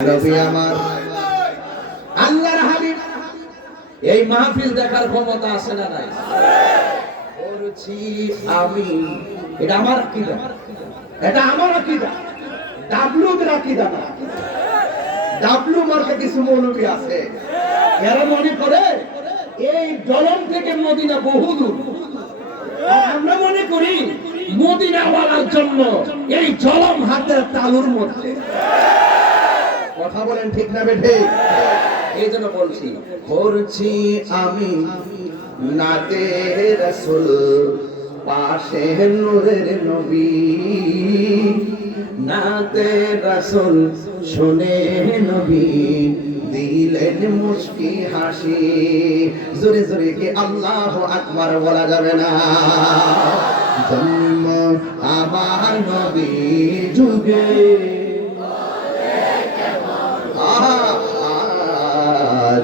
নবী আমার আল্লাহর হাবিব এই মাহফিল দেখার ক্ষমতা আছে না নাই? করছি আমি, এটা আমার আকীদা, এটা আমার আকীদা, ডাবলুদের আকীদা না। ডাবলু মার্কে কিছু মৌলবী আছে, এরা মনে করে এই জলম থেকে মদিনা বহুদূর। আমরা মনে করি মদিনা ওয়ালার জন্য এই জলম হাতের তালুর মধ্যে। কথা বলেন ঠিক না বেঠে? এই জন্য বলছি, করছি আমি নাতে রাসূল পাশে নূরের নবী, নাতে রাসূল শুনে নবী দিলেন মুস্কি হাসি। জোরে জোরে কি আল্লাহু আকবার বলা যাবে না? জন্ম আমার নবী যুগে,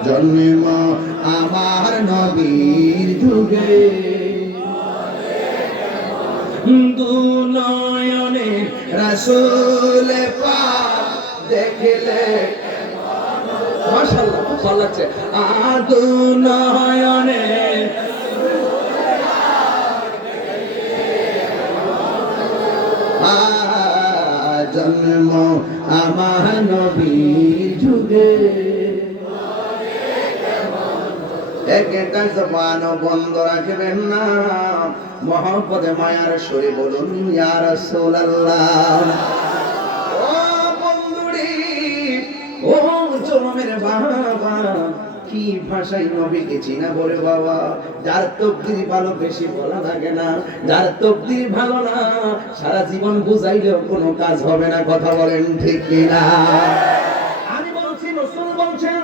জন্ম আমার নবীর যুগে, দু নয়নে রাসূল পাক দেখলে। মাশাআল্লাহ ভালো লাগছে। দু নয়নে জন্ম আমার নবীর যুগে, একটা জবান বন্ধ রাখবেন না, মহব্বতে মায়ার সুরে বলুন ইয়া রাসূলুল্লাহ। ও বন্ধুরি, ও জনমের বাবা, কি ভাষায় নবীকে চিনা বলে বাবা। যার তকদির ভালো বেশি বলা লাগে না, যার তকদির ভালো না সারা জীবন বুঝাইলেও কোনো কাজ হবে না। কথা বলেন ঠিক কিনা? আমি বলছি, রাসূল বলছেন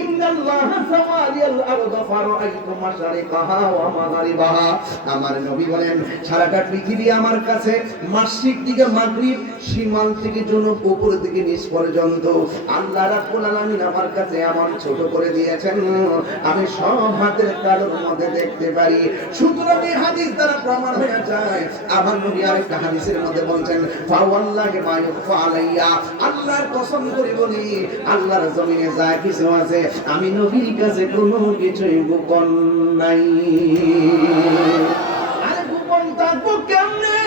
ইন্নাল্লাহা সাওয়ালিয়াল আরদা ফারাআইতু মাশারিকাহা ওয়া মাগারিবাহা। আমার নবী বলেন সারাটা পৃথিবী আমার কাছে মাশরিক থেকে মাগরিব, শিমাল থেকে জনুব, উপর থেকে নিচ পর্যন্ত আল্লাহ রাব্বুল আলামিন আমার কাছে এমন ছোট করে দিয়েছেন, আমি সব হাতের তালুর মধ্যে দেখতে পারি। সুতরাং এই হাদিস দ্বারা প্রমাণ হয়ে যায়। আমার নবী আরেকটা হাদিসের মধ্যে বলছেন ফাওয়াল্লাহি মা ইউখফা আলাইয়া, আল্লাহর কসম করে বলি আল্লাহর জমিনে যা কিছু আছে আমি নবীর কাছে কোনো কিছুই গোপন নাই। আরে গোপন থাকবো কেমনে?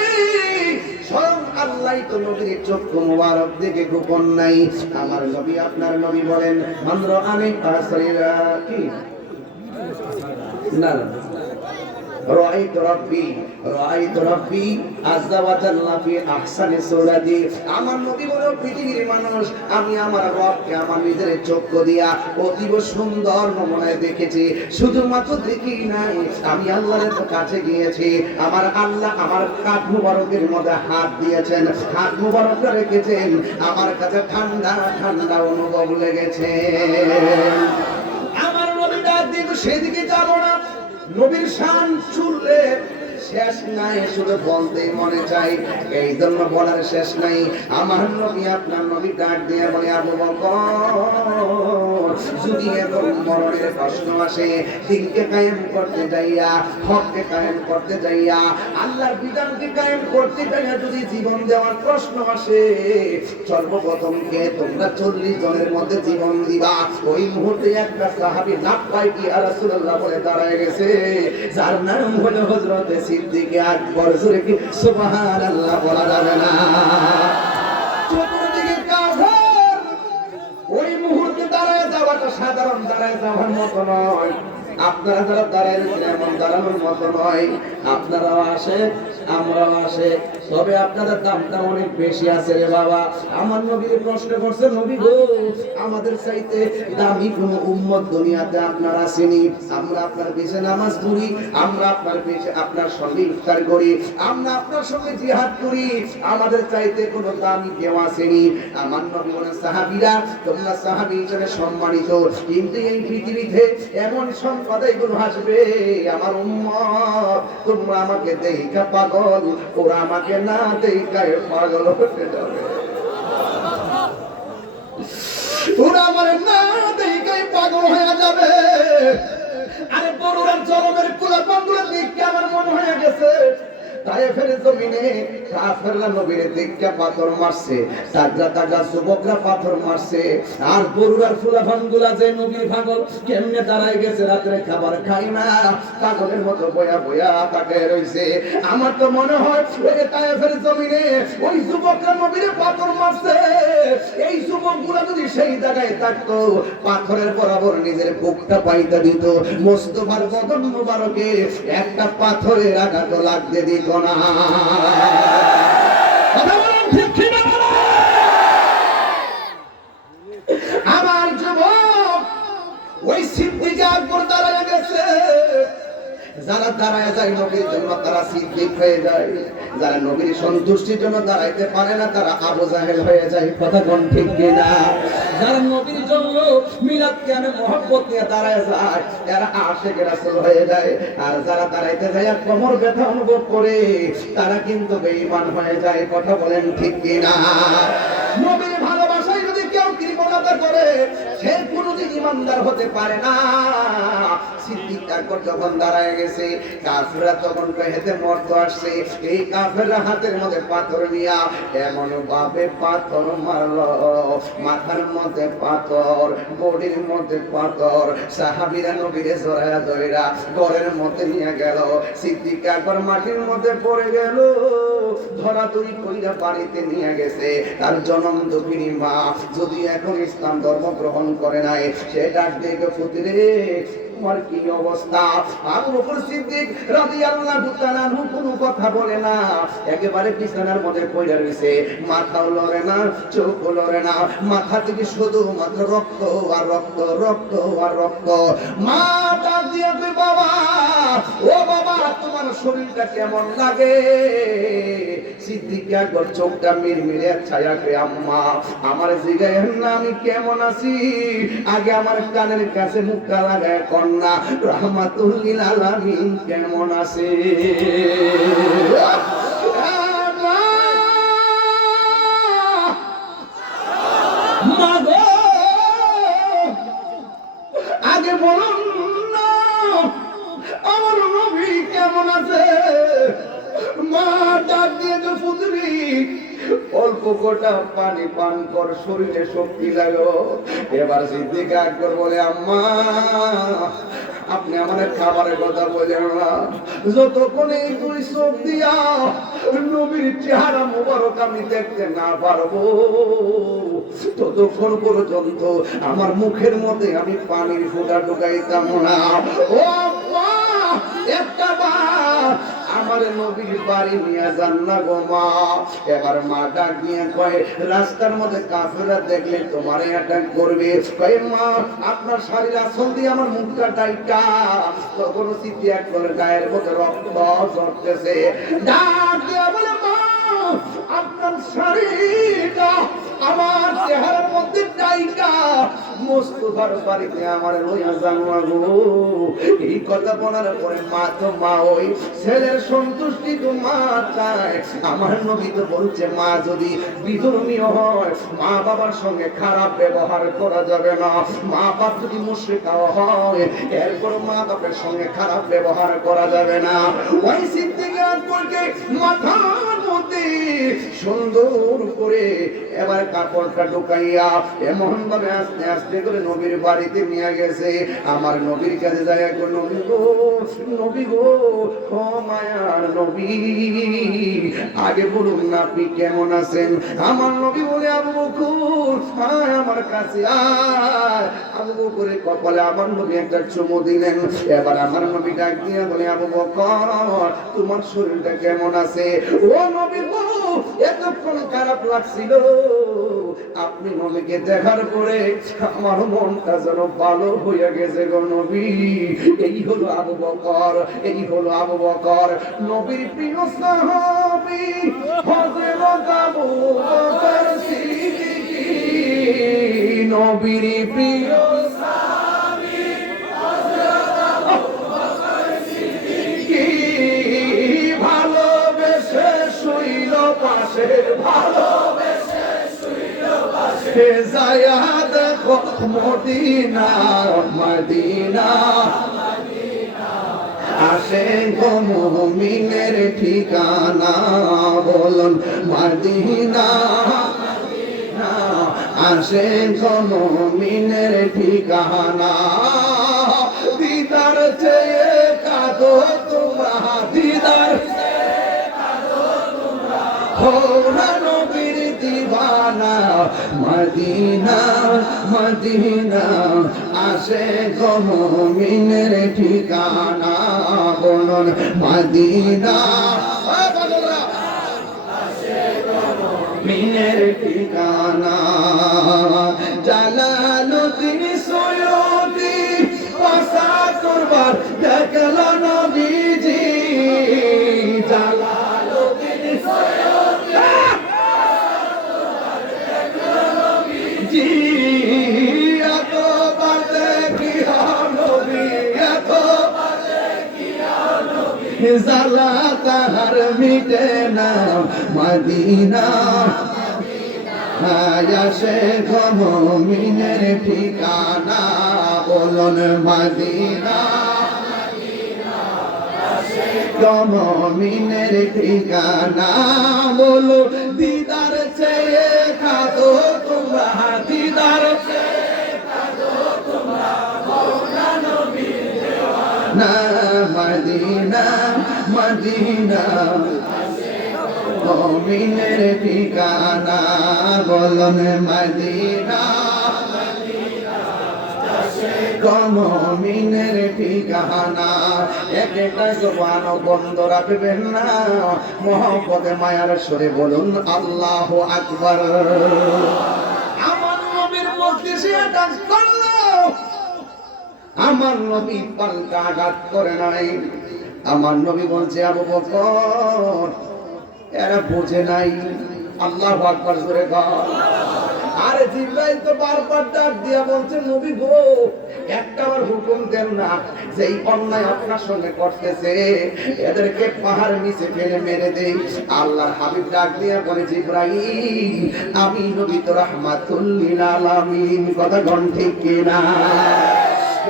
স্বয়ং আল্লাহই তো নবীর চক্ষু মুবারক দেখে গোপন নাই। আমার নবী আপনার নবী বলেন মান রাআনি ফাসরিরা কি না রাআইতু রাব্বি আযজা ওয়া জাল্লা ফি আহসানি সূরাতি। আমার নবী বলেন পৃথিবীর মানুষ আমি আমার রবকে আমার নিজের চক্ষু দিয়া অতীব সুন্দর নমুনায় দেখেছি। শুধুমাত্র দেখি নাই, আমি আল্লাহর কাছে গিয়েছি, আমার আল্লাহ আমার কাঁধ মুবারকের মধ্যে হাত দিয়েছেন, হাত মুবারক রেখেছেন, আমার কাছে ঠান্ডা ঠান্ডা অনুভব লেগেছে। আমার নবী ডাক দিয়ে সেদিকে যাব না। নবীর শান চুললে শেষ নাই, শুধু বলতেই মনে চাই, এই জন্য বলার শেষ নাই। আমার নবী আপনার নবী ডাক দিয়ে বলে আবু বকর, যদি এখন মরণের প্রশ্ন আসে, দিনকে কায়েম করতে যাইয়া, হককে কায়েম করতে যাইয়া, আল্লাহর বিধানকে কায়েম করতে যাইয়া যদি জীবন দেওয়ার প্রশ্ন আসে, সর্বপ্রথম কে তোমরা 40 জনের মধ্যে জীবন দিবা। ওই মুহূর্তে একটা সাহাবী লাব্বাইক ইয়া রাসূলুল্লাহ বলে দাঁড়ায় গেছে, যার নাম হলো হযরত সিদ্দিক আকবর। জোরে কি সুবহানাল্লাহ বলা যাবে না? চতুর্দিকে কাফের। ওই মুহূর্তে দাঁড়ায় যাওয়াটা সাধারণ দাঁড়ায় যাওয়ার মতো নয়। আপনারা যারা দাঁড়ায় রয়েছেন এমন দাঁড়ানোর মতো নয়। আপনারাও আসে, আমরাও আসে, তবে আপনাদের দামটা অনেক বেশি আছে রে বাবা। আমার নবীর প্রশ্ন করছে, নবী গো আমাদের চাইতে দামি কোন উম্মত দুনিয়াতে আপনার আসেনি। আমরা আপনার পিছে নামাজ পড়ি, আমরা আপনার পিছে আপনার সঙ্গে ইফতার করি, আমরা আপনার সঙ্গে জিহাদ করি, আমাদের চাইতে কোনো দামি কেউ আসেনি। আমার নবী বলেন সাহাবীরা তোমরা সাহাবী হিসেবে সম্মানিত, কিন্তু এই পৃথিবীতে এমন সম্প্রদায় গুলো আসবে আমার উম্মত তোমরা আমাকে দেখা পাগল, ওরা আমাকে না দেখায় পাগল হতে যাবে। ওরা আমার না দেখায় পাগল হয়ে যাবে। আরে বড়রা জলমের কুলা বন্ধুরা দেখে আমার মনে হয়ে গেছে তায়েফের জমিনে কাফেররা নবীর দিককে পাথর মারছে, তাগড়া তাগড়া যুবকরা পাথর মারছে, আর গরুর ফুলাফানগুলা যে নবীর পাগল কেমনে দাঁড়ায় গেছে, রাত্রে খাবার খাই না, পাগলের মতো বয়া বয়া তাকে রইছে। আমার তো মনে হয় ওই তায়েফের জমিনে ওই যুবকরা নবীর পাথর মারছে, এই যুবকগুলা যদি সেই জায়গায় থাকতো, পাথরের বরাবর নিজের বুকটা পাইতে দিত, মোস্তফার বদন মোবারকে একটা পাথরের আঘাত লাগতে দিত না। আমার যুবক ওই সিদ্দিক আকবর দাঁড়ায় গেছে, যারা দাঁড়ায় যায় নবীর জন্য তারা সিদ্দিক হয়ে যায়, যারা নবীর সন্তুষ্টির জন্য দাঁড়াইতে পারে না তারা আবু জাহেল হয়ে যায়। কথা কোন ঠিক কিনা? যারা নবীর জন্য মিলাদ কিয়ামে মহব্বত নিয়ে দাঁড়ায় যায় তারা আশিক রাসূল হয়ে যায়, আর যারা দাঁড়াইতে যায় কোমর ব্যথা অনুভব করে তারা কিন্তু বেঈমান হয়ে যায়। কথা বলেন ঠিক কিনা? নবীর ভালোবাসায় যদি কেউ কৃপণতা করে সে কোনোদিন ইমানদার হতে পারে না। সিদ্দিক আকবর যখন দাঁড়ায় গেছে, কাফেররা তখন হেতে মরতে আসছে, এই কাফেররা হাতের মধ্যে পাথর নিয়া এমন ভাবে পাথর মারলো, মাথার মধ্যে পাথর, বডির মধ্যে পাথর, সাহাবীরা নবীরে জড়ায়া ধইরা ঘরের মধ্যে নিয়ে গেল। সিদ্দিক আকবর মাটির মধ্যে পড়ে গেল, ধরাধরি কইরা বাড়িতে নিয়ে গেছে। তার জনম দুঃখিনী মা যদি এখন ইসলাম ধর্ম গ্রহণ করে নাই, সে ডাক দিয়ে ফুতিরে তোমার কি অবস্থা? আবু বকর সিদ্দিক রাদিয়াল্লাহু তাআলা কোনো কথা বলে না, একেবারে বিছানার মধ্যে পড়ে রইছে, মাথাও লড়ে না, চোখও লড়ে না, মাথা থেকে শুধু মাত্র রক্ত আর রক্ত, রক্ত আর রক্ত। মা ডাক দিয়ে কই, বাবা ও বাবা তোমার শরীরটা কেমন লাগে? সিদ্দিক আকবর চোখটা মিরমিরে ছায়া করে, আম্মা আমার জিগায়েন না আমি কেমন আছি, আগে আমার কানের কাছে মুখটা লাগায় কন্যা রাহমাতুল লিল আলামিন কেমন আছে? মা গো আগে বলুন না আমার নবী কেমন আছে? মা ডাক দিয়ে যে পুত্রী অল্প কটা পানি পান কর, শরীরে শক্তি লাগো। এবার সিদ্দিক আকবর বলে, আম্মা আপনি আমাদের খাবারের কথা বলেন না, যতক্ষণ এই দুই চোখ দিয়া নবীর চেহারা মোবারক আমি দেখতে না পারবো ততক্ষণ পর্যন্ত আমার মুখের মধ্যে আমি পানির ফোঁটা ঢুকাইতাম না। ও আম্মা একটা বার আমার নবীর বাড়ি নিয়ে যান না গো মা। এবার মা ডাক দিয়ে কয়, রাস্তার মধ্যে কাফেররা দেখলে তোমার অ্যাটাক করবে, কয় মা আপনার শাড়ির আঁচল দিয়ে আমার মুখটা ডাইকা। তখন সিদ্দিক আকবরের গায়ের মধ্যে রক্ত ঝরতেছে, ডাক দিয়ে বলে, মা আপনার শাড়িটা আমার চেহারার মধ্যে ডাইকা মোস্তফার বাড়িতে আমার লইয়া যান না গো। এই কথা বলার পরে মা তো মা, ওই ছেলের সন্তুষ্টি তো মা চায়। আমার নবী তো বলছে মা যদি বিধর্মীয় হয় মা বাবার সঙ্গে খারাপ ব্যবহার করা যাবে না, মা বাপ যদি মুশরিকও হয় এরপর মা বাপের সঙ্গে খারাপ ব্যবহার করা যাবে না। ওই সিদ্দিক আকবরকে মাথার মধ্যে সুন্দর করে এবার কাপড়টা ঢুকাইয়া এমন ভাবে আস্তে আস্তে করে নবীর বাড়িতে নিয়ে গেছে। আমার নবীর কাছে যায়, নবী গো, নবী গো, ও মায়ার নবী আগে বলুন না আপনি কেমন আছেন? আমার নবী বলে, আবু বকর আয় আমার কাছে আয়। আবু বকরের কপালে আমার নবী একটা চুমু দিলেন। এবার আমার নবী ডাক দিয়ে বলে, আবু বকর তোমার শরীরটা কেমন আছে? ও নবী গো এতক্ষণ খারাপ লাগছিল, আপনি নবীকে দেখার পরে আমার মনটা যেন ভালো হয়ে গেছে গো নবী। এই হলো আবু বকর, এই হলো আবু বকর নবীর প্রিয় সাহাবী হযরত আবু বকর সিদ্দিক, নবীর প্রিয় সাহাবী হযরত আবু বকর সিদ্দিক, ভালোবেসে শুইল পাশে, ভালোবেসে শুইল পাশে, যায়া দেখো মদিনা মদিনা আসে গো মুমিনের ঠিকানা বলুন মদিনা আসে গো মুমিনের ঠিকানা দিদার চেয়ে কাঁদো তোমরা দিদার হোনা নবীর দিওয়ানা মদিনা মদিনা আসে গো মুমিনের ঠিকানা বলুন মদিনা মিনের ঠিকানা জালালুদ্দিন সৈয়দী পাশা করবার দেখল নবীজি জালালুদ্দিন সৈয়দী জি এত বাদে কি নবী এত জালা তাহার মিটে না মদিনা আসে গো মুমিনের ঠিকানা বলুন মদিনা গো মুমিনের ঠিকানা বলো দিদার চেয়ে কাঁদো তোমরা দিদার না মদিনা মদিনা মুমিনের ঠিকানা বলুন মদিনা মুমিনের ঠিকানা একটা জবান বন্ধ রাখবেন না মহব্বতে মায়ার সুরে বলুন আল্লাহু আকবার আমার নবীর মজলিসে আঘাত করলো আমার নবী পাল্টা আঘাত করে নাই আমার নবী বলছে আবু বকর এরা বোঝে নাই আল্লাহু আকবার জোরে কর আরে জিবরাইল তো বারবার ডাক দিয়া বলছে নবী গো একটাবার হুকুম দেন না যেই অন্যায় আপনার সঙ্গে করতেছে এদেরকে পাহাড় নিচে ফেলে মেরে দেই আল্লাহর হাবিব ডাক দিয়া বলে জিবরাইল আমি নবী তো রাহমাতুল লিল আলামিন কথা কোন ঠিক কিনা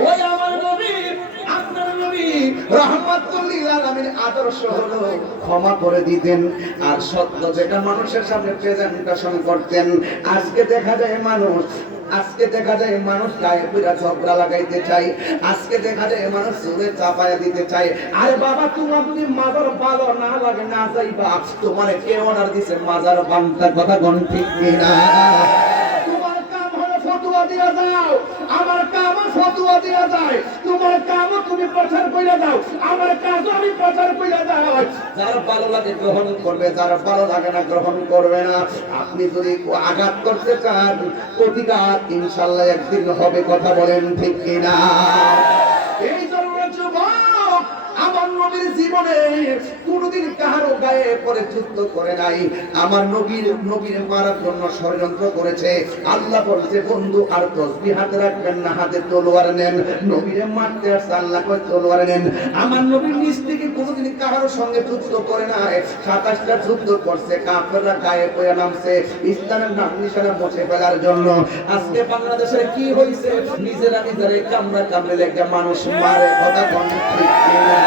ওই আমার নবী আপনার নবী রাহমাতুল লিল আলামিন আদর্শ হলো ক্ষমা করে দিতেন আর সত্য যেটা মানুষের সামনে প্রেজেন্টেশন করতেন আজকে দেখা যায় মানুষ গায়ে পুরা ঝগড়া লাগাইতে চাই আজকে দেখা যায় মানুষ জোরে চাপায়া দিতে চাই আরে বাবা তোমার যদি মাজার ভালো না লাগে না যাইবা তোমার কে অর্ডার দিছে মাজার বান্তার কথা কোন ঠিক কিনা তোমার কাম হলো ফতোয়া দিয়া দাও আমার কাম ফতোয়া দিয়া যায় তোমার কাম তুমি প্রচার কইরা দাও আমার কাজ আমি প্রচার কইরা দাও যার ভালো লাগে গ্রহণ করবে যার ভালো লাগে না গ্রহণ করবে না আপনি যদি আঘাত করতে চান প্রতিঘাত ইনশাআল্লাহ একদিন হবে কথা বলেন ঠিক কিনা এই জন্য যুবক আমার নবীর জীবনে কোনদিন কাহারো গায়ে পরে যুদ্ধ করে নাই আমার নবীর মারার জন্য ষড়যন্ত্র করেছে আল্লাহ বলছে বন্ধু আর তসবিহ হাতে রাখবেন না হাতে তলোয়ার নেন নবীরে মারতে আসছে আল্লাহ কয় তলোয়ার নেন আমার নবীর নিজ থেকে কোনদিন কাহারো সঙ্গে যুদ্ধ করে নাই 27টা যুদ্ধ করছে কাফেররা গায়ে পড়ে নামছে ইসলামের নাম নিশানা মুছে ফেলার জন্য আজকে বাংলাদেশে কি হইছে নিজেরা কামড়ে লেগে মানুষ মারে কথা কোন ঠিক কিনা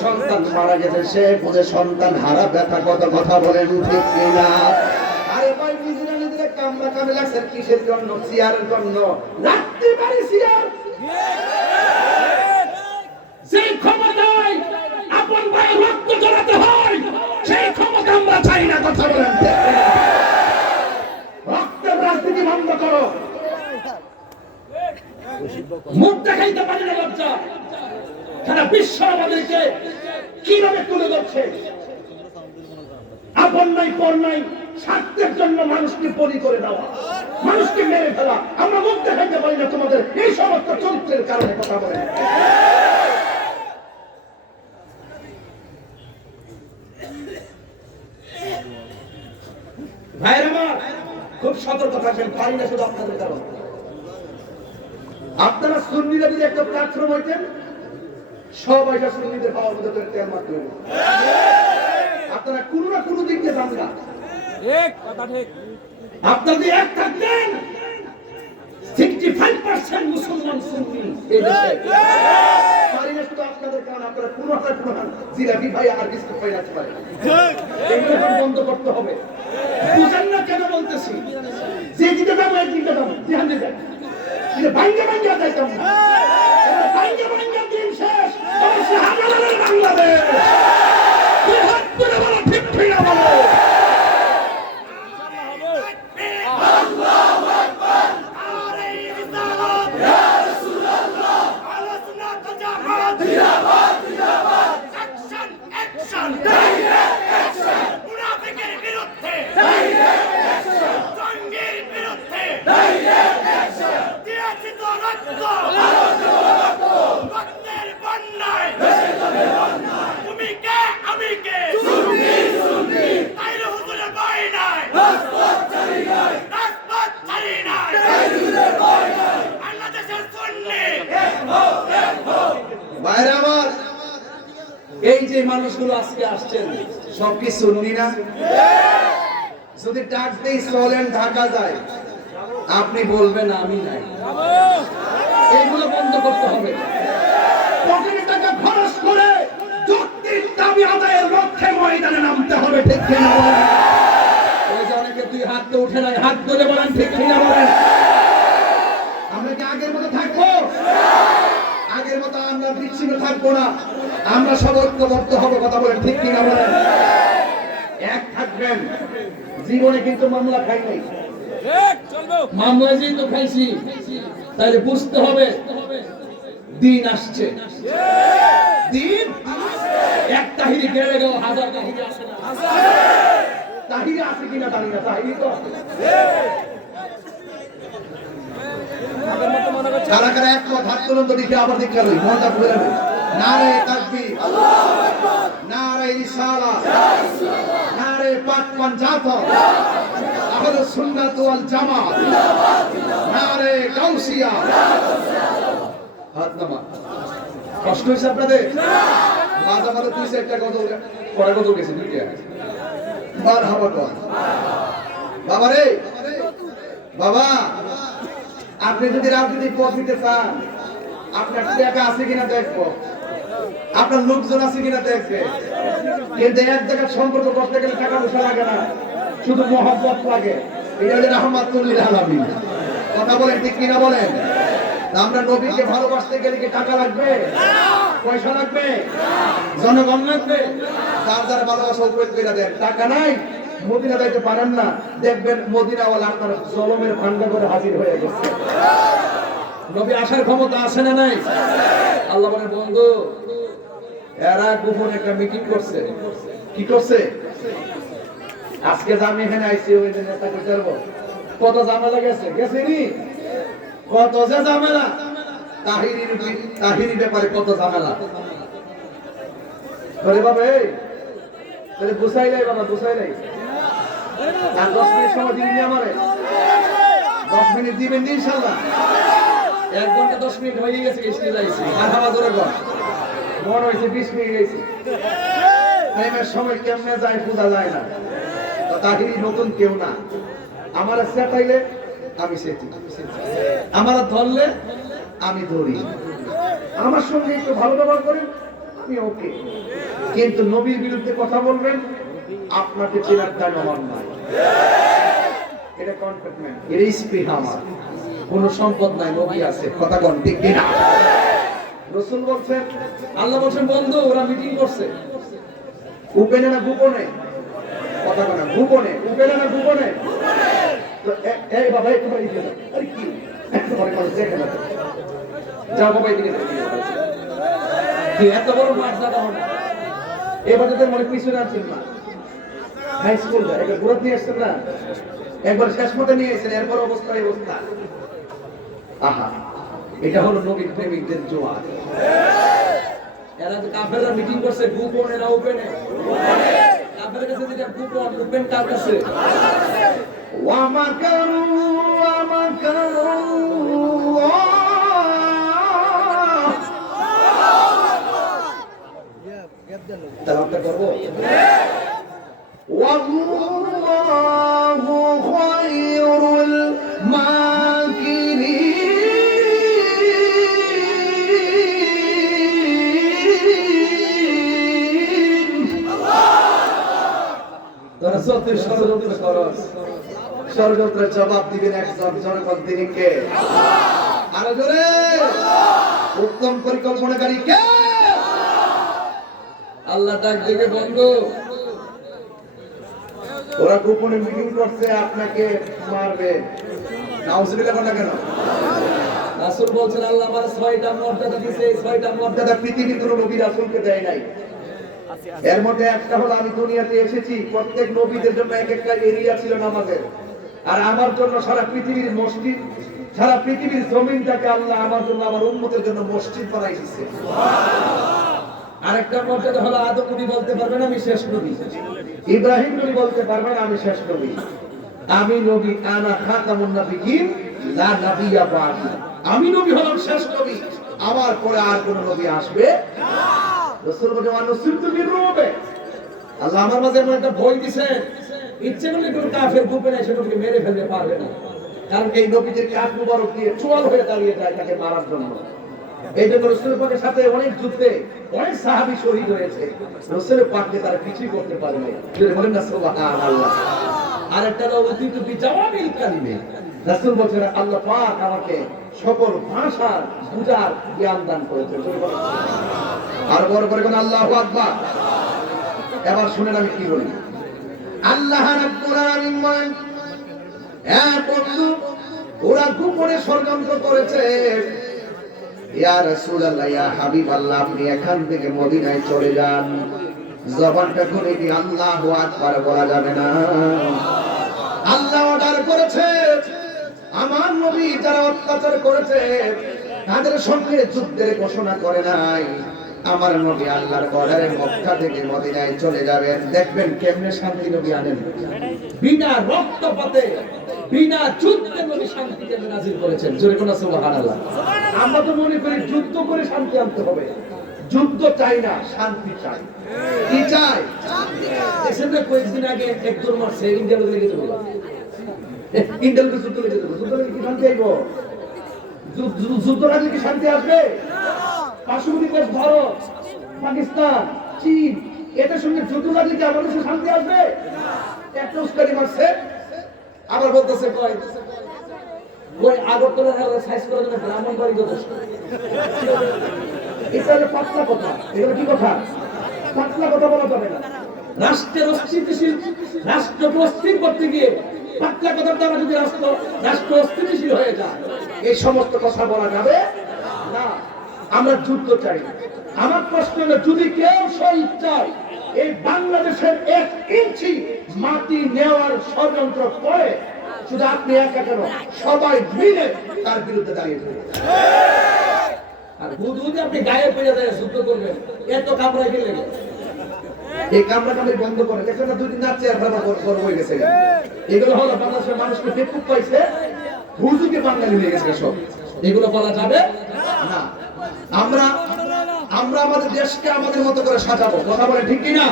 সন্তান মারা গেছে সে বুঝে সন্তান হারা ব্যথা কত কথা বলেন ঠিক কিনা আরে ভাই নিজেরা কামড়ে লাগছে কিসের জন্য চেয়ারের জন্য রাখতে পারি চেয়ার সেই ক্ষমতায় আপন ভাই রক্ত ঝরাতে হয় সেই ক্ষমতা আমরা চাই না কথা বলেন ঠিক কিনা রক্তের রাজনীতি বন্ধ করো মুখ দেখাইতে পারি না লজ্জা সারা বিশ্ব আমাদেরকে কিভাবে তুলে ধরছে আপন নাই পর নাই স্বার্থের জন্য মানুষকে বলি করে দেওয়া মানুষকে মেরে ফেলা আমরা মুখ দেখাইতে পারি না তোমাদের এই সমস্ত চরিত্রের কারণে কথা বলে ভাইয়ের আমার খুব সতর্ক থাকবেন পারি না শুধু আপনাদের কারণে আপনারা সুন্নিরা যদি একটা প্ল্যাটফর্ম হইতেন সবাই সুন্নিদের পাওয়ার মধ্যে তেল মারতে হবে আপনারা কোনো না কোনো দিক দিয়ে যান না ঠিক কথা ঠিক আপনাদের এক থাকতেন 65% মুসলমান সুন্নি এই দেশে। পারিনা শুধু আপনাদের কারণে আপনারা পুরো জিলাপি ভাই আর বিস্কুট ভাই রাখতে পারেন। এইগুলো বন্ধ করতে হবে। বুঝেন না কেন বলতেছি? যে দিতে যাবো এক দিতে যাবো ধ্যান দেবেন। এটা ভাঙ্গা ভাঙ্গা যাইতাম না। ভাঙ্গা ভাঙ্গা দিন শেষ। হাজারের বাংলাদেশ। হাত তুলে বলো ঠিক ঠিক না বলো। এই যে মানুষগুলো আজকে আসছেন সব কি সুন্নি না? যদি ডাক দেই চলেন ঢাকা যায়, আপনি বলবেন আমি নাই। এগুলো বন্ধ করতে হবে। কোটি টাকা খরচ করে যৌক্তিক দাবি আদায়ের লক্ষ্যে ময়দানে নামতে হবে, ঠিক কিনা বলেন? ওই যে অনেকে দুই হাত তো উঠে নাই, হাত তুলে বলেন ঠিক কিনা বলেন? আমরা কি আগের মতো থাকবো? আগের মতো আমরা বিচ্ছিন্ন থাকবো না। আমরা সব ঐক্যবদ্ধ হবো, কথা বলেন ঠিক কিনা বলেন? এক থাকবেন। জীবনে কিন্তু মামলা খাই নাই, মামলা যেহেতু খাইছি তাহলে বুঝতে হবে দিন আসছে। দিন এক তাহিরি গেলে গেল, হাজার তাহিরি আসে না। তাহিরি আছে কিনা জানি না, তাহিরি তো আছে। কারা কারা এক হাত তুলুন তো দেখি, আবার দেখে লই মনটা খুলে লই। নারে তাকবীর, আল্লাহু আকবার, নারে রিসালাহ, নারে পাক পাঞ্জাত, আহলে সুন্নাত ওয়াল জামাত, নারে গাউসিয়া। হাত নামা। কষ্ট হইছে আপনাদের? মাঝে মাঝে তুই একটা কথা পরে কথা গেছে দুইটা বার হাওয়া কর। বাবা রে বাবা, আপনি যদি রাজনীতির পথ নিতে চান, আপনার টাকা আছে কিনা দেখবো, আপনার লোকজন আছে কিনা দেখবে। কিন্তু এক জায়গায় সম্পর্ক করতে গেলে টাকা পয়সা লাগে না, শুধু মহব্বত লাগে। এটা হচ্ছে রাহমাতুল লিল আলামিন। কথা বলেন ঠিক কিনা বলেন? আমরা নবীকে ভালোবাসতে গেলে কি টাকা লাগবে, পয়সা লাগবে, জনগণ লাগবে? যার যার ভালোবাসা উপরে করে দেন। টাকা নাই, মদিনা যাইতে পারেন না, দেখবেন মদিনাওয়ালা আপনার জলমের ভান্ডা করে হাজির হয়ে গেছে। নবী আসার ক্ষমতা আছে না নাই? আল্লাহ বলেন বন্ধু, এরা গোপনে একটা মিটিং করছে। কি করছে? আজকে যে আমি এখানে আইছি ওই যে নেতা করতে পারবো, কত ঝামেলা গেছে গেছে নি, কত যে ঝামেলা। তাহিরি ব্যাপারে কত ঝামেলা। আরে বাবা এই তাহলে বুঝাই নাই, বাবা বুঝাই নাই। আর 10 মিনিট সময় দিন আমারে, 10 মিনিট দিবেন ইনশাআল্লাহ। 1 ঘন্টা 10 মিনিট হয়ে গেছে, স্টিল আইছি আর হাওয়া জোরে কর মন হইছে 20 মিনিট গেছে। টাইমের সময় কেমনে যায় বোঝা যায় না। তো তাহিরি নতুন কেউ না। আমারে সেটাইলে আমি সেটি, আমারে ধরলে আমি ধরি, আমার সঙ্গে একটু ভালো ব্যবহার করেন আমি ওকে। কিন্তু নবীর বিরুদ্ধে কথা বলবেন, আপনাকে চেনার দায় আমার নাই। এটা কন্ট্রাক্টমেন্ট, এর স্পৃহা আমার। কোন সম্পদ নাই, নবী আছে। কথা কোন ঠিক কিনা? রাসূল বলছেন, আল্লাহ বলছেন বন্ধু ওরা মিটিং করছে। উপেনে না গোপনে? কথা কোন গোপনে? উপেনে না গোপনে? তো এই বাবা একটু বাড়ি দিয়ে দাও। আরে কি একটু পরে করে দেখে না, যাও বাবা এদিকে কি এত বড় মাঠ জায়গা হবে? এবারে তো মনে পিছনে আছেন না, হাই স্কুল একটা ঘুরত নিয়ে আসছেন না, একবার শেষ মতো নিয়ে এসেছেন, এরপর অবস্থা এই অবস্থা। আহা, এটা হলো নবীর প্রেমিকদের জোয়ার। এরা তো কাফেররা মিটিং করছে গোপন, এরা ওপেনে। কাফেরের কাছে যেটা গোপন, ওপেন কার কাছে? ওয়া মাকারু ওয়া মাকারুল্লাহ। তালাওয়াত করব। ওয়াল্লাহু খায়রুল যতই ষড়যন্ত্র করস, ষড়যন্ত্রের জবাব দিবেন একজন, জনগণ তিনি কে? আরো জোরে, উত্তম পরিকল্পনাকারী কে? আল্লাহ ডাক দিবে বন্ধু, ওরা গোপনে মিটিং করছে আপনাকে মারবে। নাউজুবিল্লাহ বলেন না কেন? রাসূল বলছেন আল্লাহ আমার 6টা মর্যাদা দিয়েছে, 6টা মর্যাদা পৃথিবীর কোনো নবী রাসূলকে দেয় নাই। এর মধ্যে একটা হলো আমি দুনিয়াতে এসেছি, প্রত্যেক নবীদের জন্য এক একটা এরিয়া ছিল নামাজের, আর আমার জন্য সারা পৃথিবীর মসজিদ, সারা পৃথিবীর জমিনটাকে আল্লাহ আমার জন্য, আমার উম্মতের জন্য মসজিদ বানাই দিয়েছে। আরেকটা মর্যাদা হলো আদম নবী বলতে পারবেন আমি শেষ নবী, ইব্রাহিম নবী বলতে পারবেন আমি শেষ নবী, আমি নবী, আনা খাতামুন নবিয়্যিন লা নাবিয়্যা বা'দি, আমি নবী হলাম শেষ নবী, আমার পরে আর কোন নবী আসবে না। রাসূল বলেন অনুসিরতু বিরূবে, আল্লাহ আমার মাঝে এমন একটা ভয় দিবেন, ইচ্ছে করলে কোন কাফের গ্রুপে এসে নবীকে মেরে ফেলতে পারবে না, কারণ এই নবীদের কাঠ মুবারক দিয়ে চোয়াল হয়ে দাঁড়িয়ে যায় তাকে মারার জন্য। এই জন্য রাসূল পাকের সাথে অনেক যুদ্ধে অনেক সাহাবী শহীদ হয়েছে, রাসূল পাককে তারা কিছুই করতে পারে না। বলেন না সুবহানাল্লাহ। আরেকটা হলো উতিতু বিজাওয়াবিল কালিমে, রাসূল বলেন আল্লাহ পাক আমাকে সকল ভাষার বুঝার জ্ঞান দান করেছেন। আর বড় করে কোন আল্লাহু আকবার। এবার শুনেন আমি কি বলি। আল্লাহ রাব্বুল আলামিন বলেন, এ বন্ধু, ওরা গোপনে ষড়যন্ত্র করেছে, ইয়া রাসূলুল্লাহ, ইয়া হাবিবাল্লাহ, আপনি এখান থেকে মদিনায় চলে যান। জবানটা খুলে কি আল্লাহু আকবার বলা যাবে না? আল্লাহ অর্ডার করেছে, আমার নবী যারা অত্যাচার করেছে তাদের সঙ্গে যুদ্ধের ঘোষণা করে নাই, আমার নবী আল্লাহর অর্ডারে মক্কা থেকে মদিনায় চলে যাবেন। দেখবেন কেমনে শান্তি নবী আনেন, বিনা রক্তপাতে, বিনা যুদ্ধে নবী শান্তি কেমনে নাযিল করেছেন। জোরে কোন সুবহানাল্লাহ। আমরা তো মনে করি যুদ্ধ করে শান্তি আনতে হবে, যুদ্ধ চাই না, শান্তি চাই। কি চাই? শান্তি চাই। এসে কয়েকদিন আগে একজন মারছে, ইন্ডিয়ার লেগে যেতে বলল, ইন্ডিয়ার যুদ্ধ লেগে যেতে বলল, যুদ্ধ লেগে কি শান্তি আইব? যুদ্ধ লাগলে কি শান্তি আসবে? পার্শ্ববর্তী দেশ ভারত, পাকিস্তান, চীন, এদের সঙ্গে যুদ্ধ লাগলে কি আমাদের দেশে শান্তি আসবে? একটা উস্কানি মারছে, আবার বলতেছে কয় ওই আগরতলা সাইজ করার জন্য ব্রাহ্মণবাড়ি যথেষ্ট। এটা হলো পাতলা কথা, এগুলো কি কথা? পাতলা কথা বলা যাবে না। রাষ্ট্রের অস্থিতিশীল, রাষ্ট্রকে অস্থির করতে গিয়ে পাতলা কথার দ্বারা যদি রাষ্ট্র অস্থিতিশীল হয়ে যায়, এই সমস্ত কথা বলা যাবে না। আমরা যুদ্ধ চাই না। আমার প্রশ্ন হলো, যদি কেউ শহীদ চায়, এই বাংলাদেশের 1 ইঞ্চি মাটি নেওয়ার ষড়যন্ত্র করে, শুধু আপনি একা কেন, সবাই মিলে তার বিরুদ্ধে দাঁড়িয়ে পড়বে। আর হুদুদে আপনি গায়ে পড়ে যায় যুদ্ধ করবেন, এত কামড়া গেলে এই কামড়া কামড়ি বন্ধ করে দেখেন না, 2 দিন নাচে আর ভাবা বড় হয়ে গেছে। এগুলো হলো বাংলাদেশের মানুষকে বেকুব পাইছে, হুজুকে বাঙালি হয়ে গেছে সব। এগুলো বলা যাবে না। আমরা আমাদের দেশকে আমাদের মতো করে সাজাবো, কথা বলে ঠিক কিনা?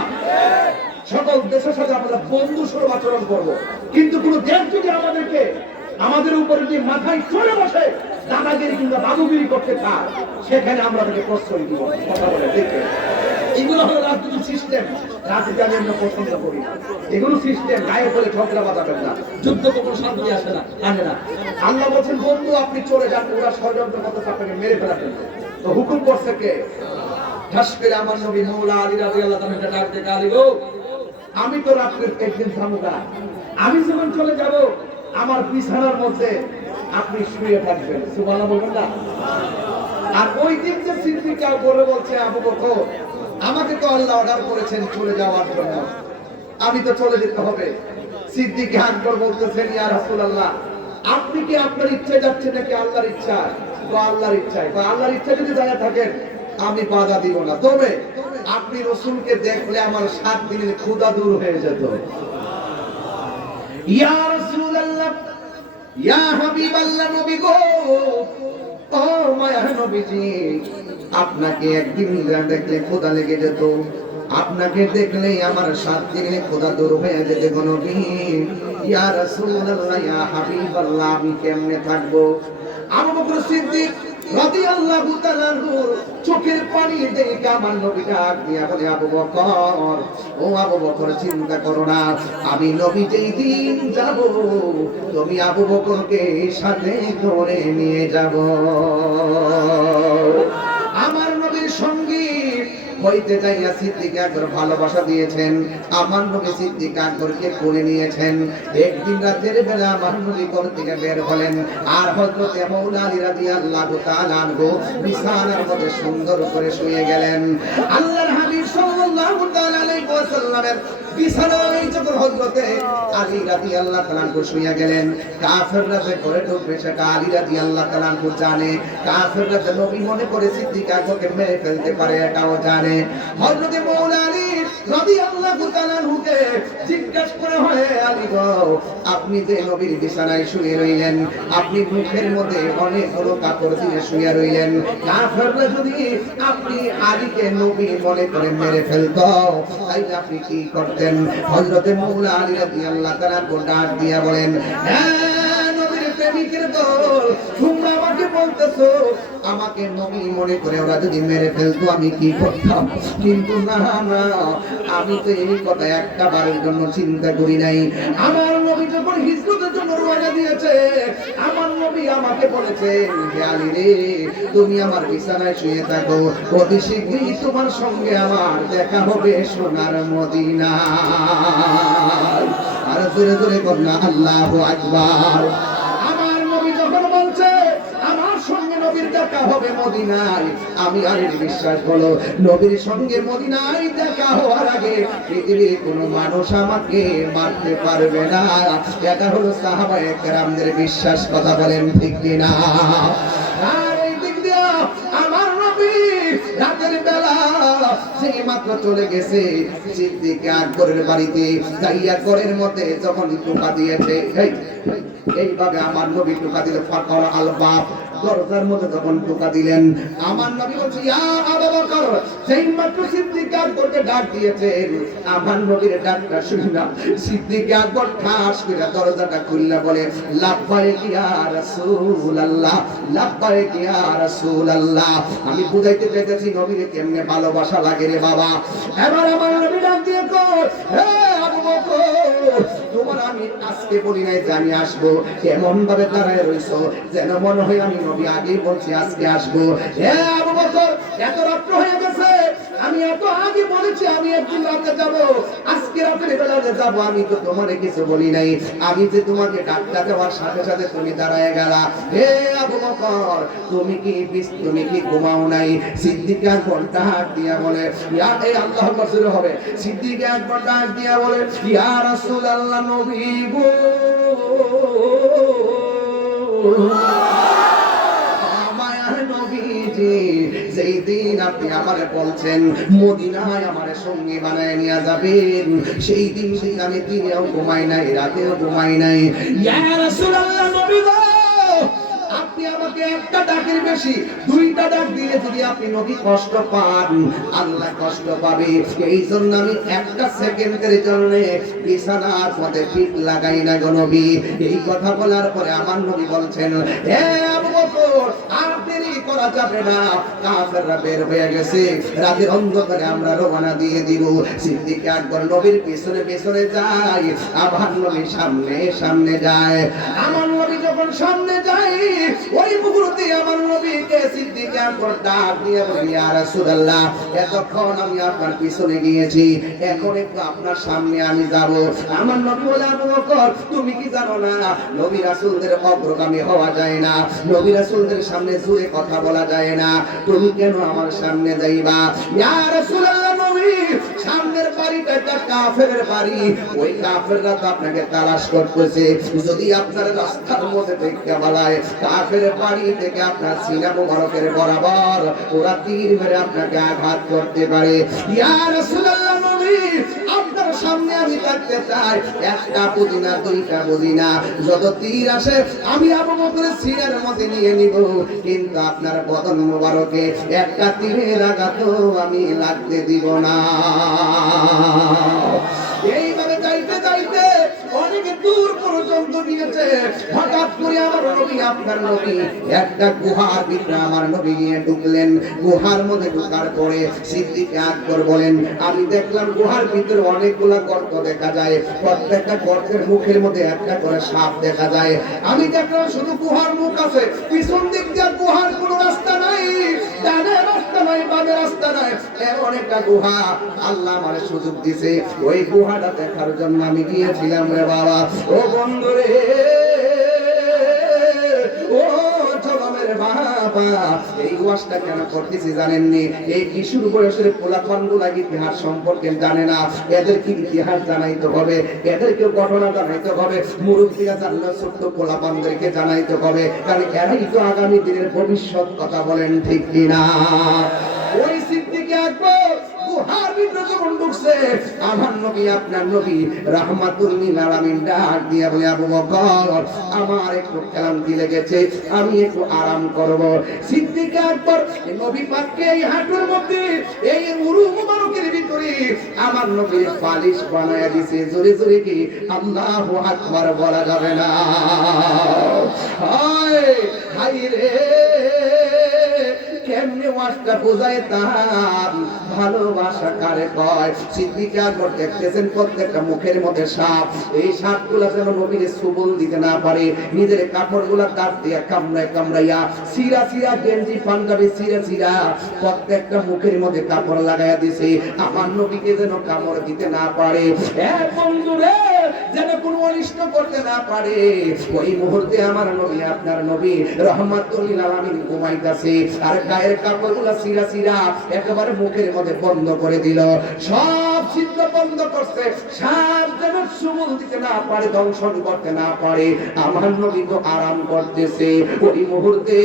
সকল দেশের সাথে আমরা বন্ধু স্বরূপ আচরণ করবো, কিন্তু কোন দেশ যদি আমাদেরকে, আমাদের উপরে যে মাথায় চড়ে বসে দাদাগিরি কিংবা বাবুগিরি করতে চায়, সেখানে আমরা তাকে প্রশ্রয় দিব, কথা বলে ঠিক। এগুলো হলো রাজনৈতিক সিস্টেম, রাজনীতি আমি আমরা পছন্দ করি না। এগুলো সিস্টেম, গায়ে পড়ে ঝগড়া বাঁধাবেন না, যুদ্ধ কোনো শান্তি আসে না, আনে না। আল্লাহ বলছেন বন্ধু আপনি চলে যান, ওরা ষড়যন্ত্র করতে আপনাকে মেরে ফেলাবেন। তো হুকুম করছে কে? ঠাস করে আমার নবী মওলা আলী রাদিয়াল্লাহু তাআলা ডাক দিয়ে গালি, গো আমি তো রাত্রে একদিন থামুকা, আমি যখন চলে যাব আমার বিছানার মধ্যে আপনি শুয়ে থাকবেন। সুবহানাল্লাহ বলবেন না? আর ওই দিন যে সিদ্দিকও বলে বলছে, আবু বকর আমাকে তো আল্লাহ অর্ডার করেছেন চলে যাওয়ার জন্য, আমি তো চলে যেতে হবে। সিদ্দিক হাত করে বলতেছেন, ইয়া রাসূলুল্লাহ আপনি কি আপনার ইচ্ছায় যাচ্ছেন নাকি আল্লাহর ইচ্ছায়? আল্লাহর ইচ্ছায়। আল্লাহর ইচ্ছা যদি যায় থাকেন আমি বাধা দিব না, তবে আপনি রাসূলকে দেখলে আমার 7 দিনের ক্ষুধা দূর হয়ে যেত। ইয়া রাসূলুল্লাহ, ইয়া হাবিবাল্লাহ, নবী গো, ও মায়া নবীজি, আপনাকে একদিন দেখলে ক্ষুধা লেগে যেত, আপনাকে দেখলেই আমার 7 দিনের ক্ষুধা দূর হয়ে যেত গো নবী। ইয়া রাসূলুল্লাহ, ইয়া হাবিবাল্লাহ, আমি কেমনে থাকবো? আবু বকর সিদ্দিক রাদিয়াল্লাহু তাআলা আনহু চোখের পানি দেখে আমার নবী ডাক দিয়া বলে, আবু বকর, ও আবু বকর, চিন্তা করো না, আমি নবী যেই দিন যাব তুমি আবু বকরকে সাথে করে নিয়ে যাব। আমার নবীর সঙ্গী হইতে যাইয়া সিদ্দিক আকবর ভালোবাসা দিয়েছেন, আমার নবী সিদ্দিক আকবরকে করে নিয়েছেন। একদিন রাতের বেলা আমার নবী ঘর থেকে বের হলেন, আর হযরত মাওলানা আলী রাদিয়াল্লাহু তাআলা আনহু বিছানার মধ্যে সুন্দর করে শুয়ে গেলেন। আল্লাহর হাবিব সাল্লাল্লাহু তাআলা আলাইহি ওয়াসাল্লামের বিছানায় যখন হযরতে আলী রাদিয়াল্লাহু তাআলা আনহু শুয়ে গেলেন, কাফেররা যে করে ঢুকবে সেটা আলী রাদিয়াল্লাহু তাআলা আনহু জানে। কাফেররা যে নবী মনে করে সিদ্দিক আকবরকে মেরে ফেলতে পারে এটাও জানে। হযরতে মাওলানা আলী রাদিয়াল্লাহু তাআলা আনহুকে জিজ্ঞাসা করা হয়, আলী গো, আপনি যে নবীর বিছানায় শুয়ে রইলেন, আপনি মুখের মধ্যে অনেকগুলো কাপড় দিয়ে শুয়ে রইলেন, কাফেররা যদি আপনি আলীকে নবী মনে করে মেরে ফেলতো তাইলে আপনি কি করতেন? হযরতে মাওলানা আলী রাদিয়াল্লাহু তাআলা আনহু ডাক দিয়া বলেন, হ্যাঁ নবীর প্রেমিকের দল, তোমরা আমাকে বলতেছো আমাকে নবী মনে করে ওরা যদি মেরে ফেলতো আমি কি করতাম? কিন্তু না না, আমি তো এই কথা একটা বারের জন্য চিন্তা করি নাই। আমার নবী যখন হিজরতের জন্য রওনা দিয়েছে, আমার নবী আমাকে বলেছেন, হে আলী রে, তুমি আমার বিছানায় শুয়ে থাকো, অতি শীঘ্রই তোমার সঙ্গে আমার দেখা হবে সোনার মদিনায়। আর জোরে জোরে কন্যা আল্লাহু আকবার। আমার নবী যখন বলছে আমার সঙ্গে নবীর দেখা হবে মদিনায়, আমি আর বিশ্বাস হলো নবীর সঙ্গে মদিনায় দেখা হওয়ার আগে পৃথিবীর কোনো মানুষ আমাকে মারতে পারবে না। এটা হলো সাহাবায়ে কেরামদের বিশ্বাস, কথা বলেন ঠিক কিনা? আর এই দিক দিয়ে আমার নবী রাতের বেলা সেই মাত্র চলে গেছে সিদ্দিক আকবরের বাড়িতে, যাইয়া ঘরের মধ্যে যখন টোকা দিয়েছে, এইভাবে আমার নবী টোকা দিলে ফাঁকা আল বাপ, দরজার মধ্যে যখন টোকা দিলেন, আমার নবী বলছে, ইয়া আবু বকর, সেই মাত্র সিদ্দিক আকবরকে ডাক দিয়েছেন। আমার নবীর ডাকটা শুনে না সিদ্দিক আকবর ঠাস করে দরজাটা খুললে বলে, লাব্বাইক ইয়া রাসূলুল্লাহ, লাব্বাইক ইয়া রাসূলুল্লাহ। আমি বুঝাইতে চাইতেছি নবীকে কেমনে ভালোবাসা লাগে রে বাবা। এবার আমার নবী ডাক দিয়ে কই, হে আবু বকর, তোমার আমি আজকে বলি নাই যে আমি আসবো, এমন ভাবে দাঁড়ায় রইছো যেন মনে হয় আমি নবী আগেই বলছি আজকে আসবো। হে আবু বকর, এত রাত্র হয়ে গেছে, আমি এত আগে বলেছি আমি একদিন রাতে যাব, আজকে রাতের বেলা যাব, আমি তো তোমারে কিছু বলি নাই। আমি যে তোমাকে ডাকটা দেওয়ার সাথে সাথে তুমি দাঁড়ায় গেলা। হে আবু বকর, তুমি কি ঘুমাও নাই? সিদ্দিক আকবর ডাক দিয়া বলে, ইয়া এই আল্লাহু আকবার হবে। সিদ্দিক আকবর ডাক দিয়া বলে, ইয়া রাসূলুল্লাহ, নবী গো, যেই দিন আপনি আমারে বলছেন মদিনায় আমারে সঙ্গী বানায় নিয়ে যাবেন, সেই দিন আমি দিনেও ঘুমাই নাই, রাতেও ঘুমাই নাই। ইয়া রাসূলুল্লাহ, নবী গো, আপনি আমাকে একটা ডাকের বেশি দুইটা ডাক দিলে যদি আপনি নবী কষ্ট পান, আল্লাহ কষ্ট পাবে। এই জন্য আমি একটা সেকেন্ডের জন্য বিছানার মধ্যে পিঠ লাগাই না গো নবী। এই কথা বলার পরে আমার নবী বলছেন, হে আবু বকর, আর দেরি করা যাবে না, কাফেররা বের হয়ে গেছে, রাতের অন্ধকারে আমরা রওনা দিয়ে দিব। সিদ্দিক আকবর নবীর পিছনে পিছনে যায়, আমার নবী সামনে সামনে যায়। আমার নবী যখন সামনে যায়, ওই মুহূর্তে আমার নবীকে সিদ্দিক আকবর ডাক দিয়ে বলে, ইয়া রাসূলুল্লাহ, এতক্ষণ আমি আপনার পিছনে গিয়েছি, এখন একটু আপনার সামনে আমি যাব। আমার নবী বলে, আবু বকর, তুমি কি জানো না নবী রাসূলদের অগ্রগামী হওয়া যায় না, নবী রাসূলদের সামনে জোরে কথা বলা যায় না, তুমি কেন আমার সামনে যাইবা? ইয়া রাসূলুল্লাহ, নবী সামনের বাড়িটা একটা কাফেরের বাড়ি, ওই কাফেররা তো আপনাকে তালাশ করতেছে, যদি আপনার রাস্তার মধ্যে দেখতে বলায় কাফের বাড়ি থেকে আপনার সিনা মুবারকের বরাবর ওরা তীর মেরে আপনাকে আঘাত করতে পারে। ইয়া রাসূলুল্লাহ, নবী আপনার সামনে আমি থাকতে চাই, একটা বুঝি না, দুইটা বুঝি না, যত তীর আসে আমি আবু বকরের সিনার মধ্যে নিয়ে নিব, কিন্তু আপনার বদন মুবারকে একটা তীরের আঘাতও আমি লাগতে দিব না। এইভাবে যাইতে যাইতে অনেক দূর পর্যন্ত পর্যন্ত গিয়েছে। হঠাৎ করে আমার নবী আপনার নবী একটা গুহার ভিতরে আমার নবী গিয়ে ঢুকলেন। গুহার মধ্যে ঢোকার পরে সিদ্দিক আকবর বলেন, আমি দেখলাম গুহার ভিতরে অনেকগুলা গর্ত দেখা যায়, প্রত্যেকটা গর্তের মুখের মধ্যে একটা করে সাপ দেখা যায়। আমি দেখলাম শুধু গুহার মুখ আছে, পিছন দিক দিয়ে গুহার কোনো রাস্তা নাই, ডানে রাস্তা নাই, বামে রাস্তা নাই, এমন একটা গুহা। আল্লাহ আমারে সুযোগ দিয়েছে, ওই গুহাটা দেখার জন্য আমি গিয়েছিলাম রে বাবা। ও বন্ধু রে, ও জনমের বাবা, এই ওয়াজটা কেন করতেছি জানেননি? এই কিশোর বয়সের পোলাপানগুলা ইতিহাস সম্পর্কে জানে না, এদেরকে ইতিহাস জানাইতে হবে, এদেরকে ঘটনা জানাইতে হবে। মুরব্বীরা জানলে ছোট্ট পোলাপানদেরকে জানাইতে হবে, কারণ এরাই তো আগামী দিনের ভবিষ্যৎ। কথা বলেন ঠিক কিনা? ওই সিদ্দিক আকবর গুহার ভিতরে যখন ঢুকছে, আমার নবী আপনার নবী রাহমাতুল লিল আলামিন ডাক দিয়ে বলে, আবু বকর, আমার একটু ক্লান্তি লেগেছে, আমি একটু আরাম করব। সিদ্দিক আকবর নবী পাককে এই হাঁটুর মধ্যে, এই উরু মুবারকের ভিতরে আমার নবীর পালিশ বানায়া দিয়েছে। জোরে জোরে কি আল্লাহু আকবার বলা যাবে না? হায় হায় রে, কেমনে ওয়াজটা বোঝায় তার ভালোবাসা কারে কয়। সিদ্দিক আকবর দেখতেছেন প্রত্যেকটা মুখের মধ্যে সাপ, এই সাপগুলা যেন নবীর সুবল দিতে না পারে, নিজের কাপড়গুলা দাঁত দিয়ে কামড়ায় কামড়াইয়া সিরা সিরা গেঞ্জি পাঞ্জাবি সিরা সিরা প্রত্যেকটা মুখের মধ্যে কাপড় লাগাইয়া দিছে, আমার নবীকে যেন কামড় দিতে না পারে। বন্ধু রে, যেন কোনো অনিষ্ট করতে না পারে। ওই মুহূর্তে আমার নবী আপনার নবী রাহমাতুল লিল আলামিন ঘুমাইতাছে, আর গায়ের কাপড়গুলো সিরা সিরা একেবারে মুখের মধ্যে বন্ধ করে দিল, সব ছিদ্র বন্ধ করছে, সাপ যেন সুমুল দিতে না পারে, দংশন করতে না পারে। আমার নবী তো আরাম করতেছে, ওই মুহূর্তে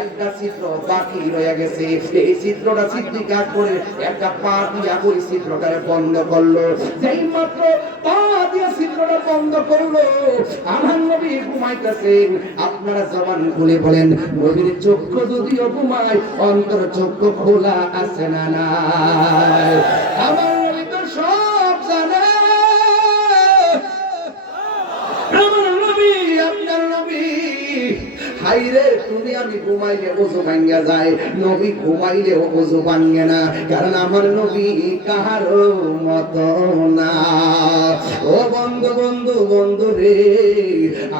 একটা ছিদ্র বাকি রয়ে গেছে, এই ছিদ্রটা সিদ্দিক আকবরের একটা পা দিয়া ওই ছিদ্রটারে বন্ধ করলো। যেই মাত্র পা দিয়া ছিদ্রটা বন্ধ করলো, আমার নবী ঘুমাইতেছেন। আপনারা জবান খুলে বলেন, নবীর চক্ষু যদিও ঘুমায়, অন্তর চক্ষু খোলা আছে না নাই? আমার নবী তো সব জানে। আমার নবী আপনার নবী, হাইরে তুমি আমি ঘুমাইলে ওযু ভাঙ্গা যায়, নবী ঘুমাইলে ওযু ভাঙ্গে না, কারণ আমার নবী কাহারো মতো না। ও বন্ধু বন্ধু বন্ধু রে,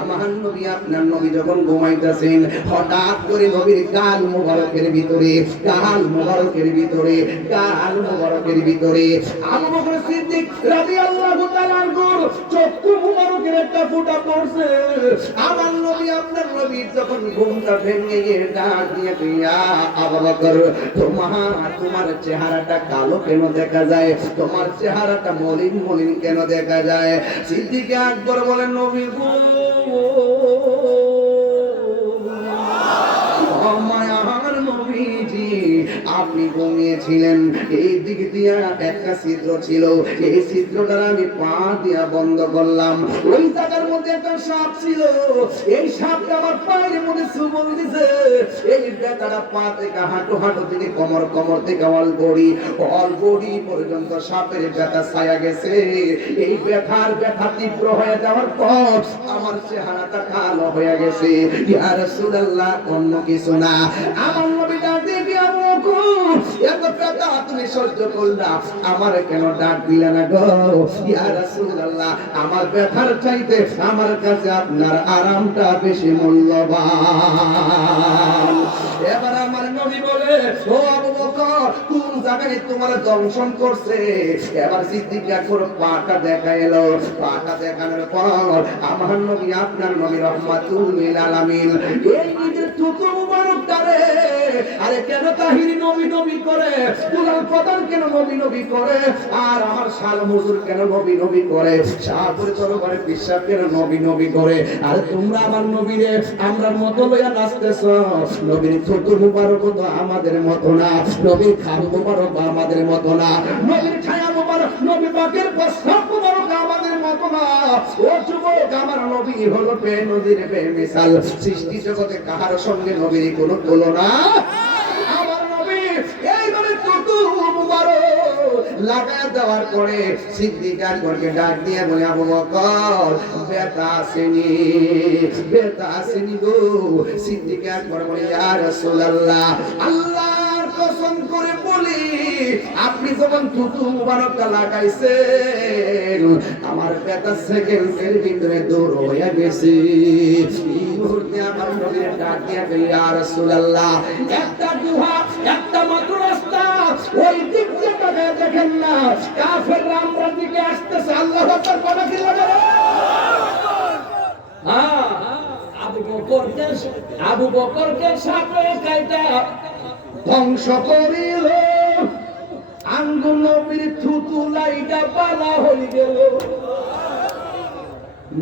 আমার নবী আপনার নবী যখন ঘুমাইতেছেন, হঠাৎ করে নবীর গাল মুবারকের ভিতরে, গাল মুবারকের ভিতরে, গাল মুবারকের ভিতরে আবু বকর সিদ্দিক রাদিয়াল্লাহু তাআলা চক্ষু মুবারকের একটা ফোঁটা পড়ছে। আমার নবী আপনার নবী যখন ঘুমটা ভেঙে গিয়ে ডাক দিয়ে, ইয়া আবু বকর, তোমার চেহারাটা কালো কেন দেখা যায়, তোমার চেহারাটা মলিন মলিন কেন দেখা যায়? সিদ্দিক আকবর বলেন, নবী গো, মায়ার নবীজি, আপনি ঘুমিয়েছিলেন, এই দিক দিয়া একটা ছিদ্র ছিল, এই ছিদ্রটা আমি পা দিয়া বন্ধ করলাম, ওই জায়গার মধ্যে একটা সাপ ছিল, এই সাপটা আমার পায়ের মধ্যে চুমল দিছে, এই ব্যথাটা পা থেকে হাঁটু, হাঁটু থেকে কোমর, কোমর থেকে অল বডি পর্যন্ত সাপের ব্যথা ছায়া গেছে। এই ব্যথা তীব্র হয়ে যাওয়ার পর আমার চেহারাটা কালো হয়ে গেছে। ইয়া রাসূলুল্লাহ, অন্য কিছু না। আমার নবী ডাক দিয়ে, এত ব্যথা তুমি সহ্য করলা, আমার কেন ডাক দিলে না গো? ইয়া রাসূলুল্লাহ, আমার ব্যথার চাইতে আমার কাছে আপনার আরামটা বেশি মূল্যবান। এবার আমার নবী বলে, ও আবু বকর, কোন জায়গায় তোমার দংশন করছে? এবার সিদ্দিক আকবর পাটা দেখা এলো, পাটা দেখানোর পর আমার নবী আপনার নবী রাহমাতুল লিল আলামিন এই নিজের থুতু মুবারকটারে, আরে কেন তাহিরি নবী নবী করে, দুলাল প্রধান কেন নবী নবী করে, আর আমার শাল হুজুর কেন নবী নবী করে, শাহপুরে তরবারে বিশ্বাস কেন নবী নবী করে, আর তোমরা আমার নবীরে আমরা মতো লইয়া নাচতেছ? নবীর থুতু মুবারক তো আমাদের মতো না, নবীর খাম মুবারক আমাদের মতো না, নবীর ছায়া মুবারক, নবী পাকের প্রস্তাব মুবারক আমাদের মতো না। ও যুবক, আমার নবী হলো নদীর বেমিসাল, সৃষ্টি জগতে কাহার সঙ্গে নবীর কোনো তুলনা। আমার নবী এইভাবে থুতু মুবারক লাগায় দেওয়ার পরে সিদ্দিক আকবরকে ডাক দিয়ে বলে, আবু বকর ব্যথা আসেনি গো। সিদ্দিক আকবর বলে, ইয়া রাসূলুল্লাহ, আল্লাহর কসম করে বলি, আপনি যখন থুতু মুবারকটা লাগাইছেন আমার ব্যথা সেকেন্ডের ভিতরে দূর হয়ে গেছে। এই মুহূর্তে আমার নবীর ডাক দিয়ে বলে, ইয়া রাসূলুল্লাহ, একটা গুহা, একটা মাত্র রাস্তা, ওই দিক দিয়ে তাকায় দেখেন না, কাফেররা আমরা দিকে আসতেছে। আল্লাহু আকবার বলে কি লাগে? হ্যাঁ, আবু বকরকে সাপে কাইটা ধ্বংস করিল, আঙ্গুল নবীর থুতু লাইটা পালা হয়ে গেল।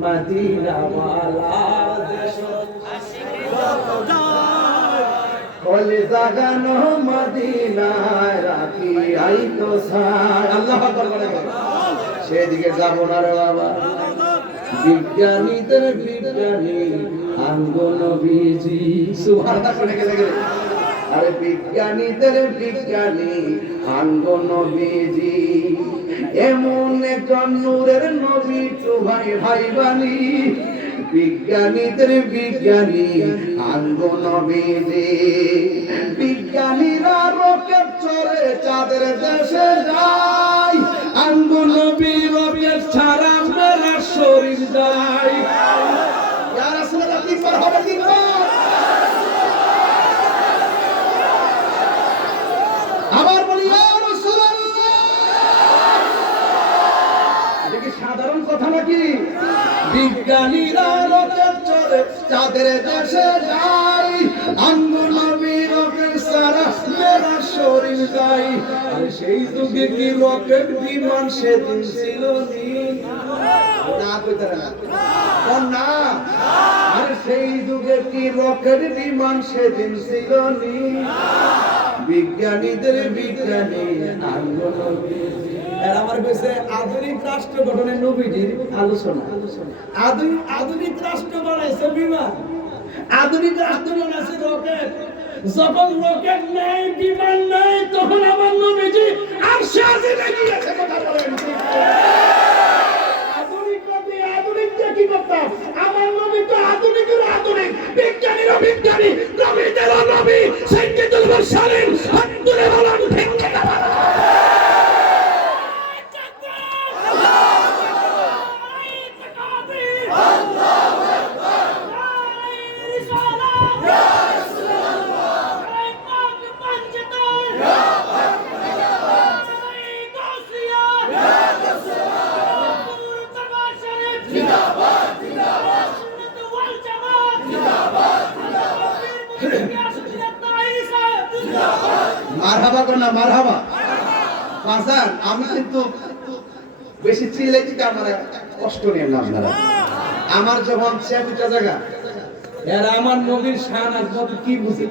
মদিনা ওয়ালা দেশ বলে জাগানো মদিনায় রাখি আইতো সার। আল্লাহু আকবার বলে, সেদিকে যাব না রে বাবা। বিজ্ঞানীদের বিজ্ঞানী আঙ্গুল নবীজি, সুবহানাল্লাহ শুনে গেলে। আরে বিজ্ঞানীদের বিজ্ঞানী আঙ্গুল নবীজি, এমন একজন নূরের নবী তো ভাই ভাই বানি। বিজ্ঞানীদের বিজ্ঞানী আঙ্গুল নবীজি, বিজ্ঞানীরা রকেট চড়ে চাঁদের দেশে যায়, আঙ্গুল নবী রকেট ছাড়া মেরা শরীর যায়। ইয়া রাসূলুল্লাহ, তিনবার হবে, তিনবার। আবার বলি, ইয়া রাসূলুল্লাহ। এটা কি সাধারণ কথা নাকি? বিজ্ঞানীরা রকেট চড়ে চাঁদের দেশে যায়, আঙ্গুল নবী রকেট ছাড়া মেরা শরীর যায়। আর সেই যুগে কি রকেট বিমান সেদিন ছিল না? কইতারা না। আর সেই যুগে কি রকেট বিমান সেদিন ছিল নি? বিজ্ঞানীদের বিজ্ঞানী আঙ্গুল নবী। আর আমার কাছে আধুনিক রাষ্ট্র গঠনের নবীজির আলোচনা। আধুনিক রাষ্ট্র বানাইছে বিমান, আধুনিক রাষ্ট্র বানাইছে রকেট। যখন রকেট নাই, বিমান নাই, তখন আমার নবীজি আরশে আজিমে গিয়েছে। কথা বলেন ঠিক? আধুনিক নবী, আধুনিক কি করতাম? আমার নবী তো আধুনিকের আধুনিক, বিজ্ঞানীরও বিজ্ঞানী, নবীদেরও নবী, সাইয়্যিদুল মুরসালিন। আব্দুল বলেন ঠিক কিনা? মারহাবা কর না, মারহাবা। বাজান, আমি কিন্তু বেশি চিল্লাই দিতে আমার কষ্ট নেই না আপনারা। আমার যখন 6 জায়গা, এরা আমার নবীর শান আর কত কি বুঝে।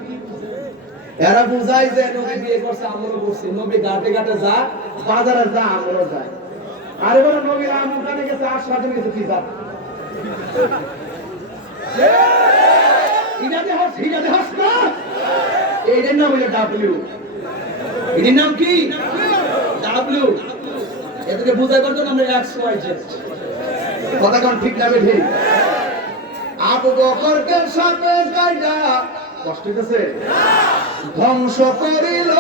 এরা বুঝাই যে নবী বিয়ে করছে, আমরাও করছি। নবী ঘাটে ঘাটে যা, বাজারে যা, আমরাও যাই। আরে বলে নবীর আমর কানে গেছে, আর সাথে গেছে কি যা। ইনাতে হাস না। এইটার নাম হলো ডাব্লিউ। এটার নাম কি? ডাব্লিউ। এটাকে বুঝাই করতে আমরা এক্স ওয়াই জেড। কথা কোন ঠিক না বেঠি? আবু বকরকে সাথে কাইদা কষ্ট হইতেছে, ধ্বংস করিল,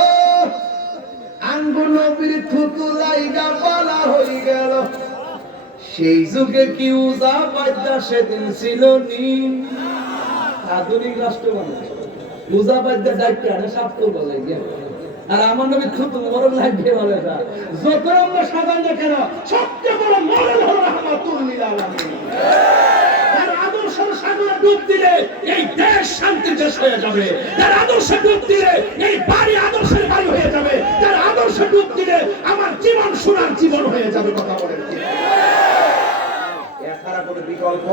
আঙ্গুল নবীর থুতু লাইগা পালা হই গেল। সেই যুগে কি উজা বাদ্যা সেদিন ছিল নি? আধুনিক রাষ্ট্র মানুষ উজা বাদ্যা ডাইতে আনে সাপ করব লাগে। আর আমার নবী থুতু মরণ লাগবে বলে না। যত আমরা সাধারণ না কেন, সবচেয়ে বড় মরণ হলো রাহমাতুল লিল আলামিন। আর আদর্শের সাগরে ডুব দিলে এই দেশ শান্তির দেশ হয়ে যাবে। তার আদর্শে ডুব দিলে এই বাড়ি আদর্শের বাড়ি হয়ে যাবে। তার আদর্শে ডুব দিলে আমার জীবন সোনার জীবন হয়ে যাবে। কথা বলেন কি? এছাড়া কোনো বিকল্প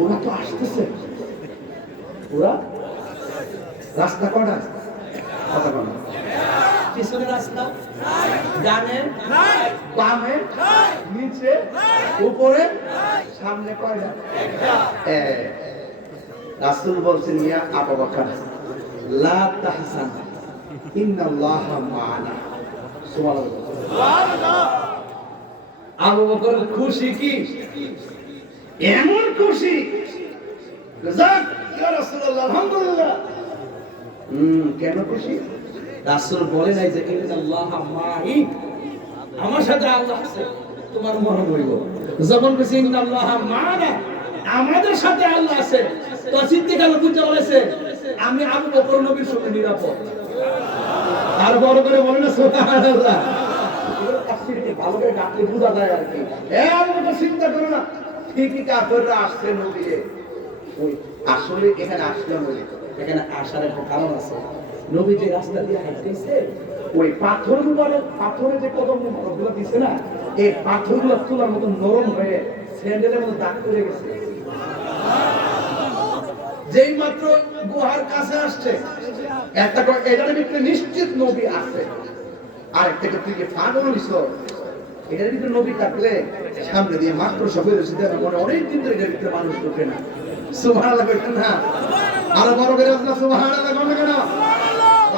ওরা তো আসতেছে। ওরা রাস্তা কটা? কথা বলো। পিছনে রাস্তা, ডানে, বামে, নিচে, উপরে, সামনে কয়টা? রাসূল বলছেন ইয়া আবু বকর লা তাহজান ইন্নাল্লাহা মা'ানা। সুবহানাল্লাহ। আবু বকর খুশি কি এমন খুশি যাক ইয়া রাসূলুল্লাহ আলহামদুলিল্লাহ। কেন খুশি? রাসূল বলে নাই যে ইন্নাল্লাহা মা'i, আমার সাথে আল্লাহ আছে, তোমার মনে হইব। যখন বলছি ইন্নাল্লাহা মা'ানা, আমাদের সাথে আল্লাহ আছে, তো সিদ্দিকাল বুঝতে বলেছে আমি আবু বকর নবীর সঙ্গে নিরাপদ। আর বড় করে বলে না সুবহানাল্লাহ। তাফসীরে ভালো করে ডাকলে বোঝা যায় আর কি। আবু বকর চিন্তা করো না, ঠিকই কাফেররা আসছে নবীরে। ওই আসলে এখানে আসলো নবী, এখানে আসার একটা কারণ আছে। নবী যে রাস্তা দিয়ে হাঁটতেছে, ওই পাথরে যে কদমগুলো দিছে না, এই পাথরগুলো তোলার মতো নরম হয়ে স্যান্ডেলের মতো দাগ পড়ে গেছে। যেই মাত্র গুহার কাছে আসছে, একটা এটার ভিতরে নিশ্চিত নবী আছে। আর একটা তুই যে পাগল হইছ, এটার ভিতরে নবী থাকলে সামনে দিয়ে মাত্র সফল হয়েছে, মনে অনেক দিন ধরে এটার ভিতরে মানুষ ঢুকে না। সুবহানাল্লাহ বলছেন না? আরো বড় করে আপনার সুবহানাল্লাহ বলবেন কেন?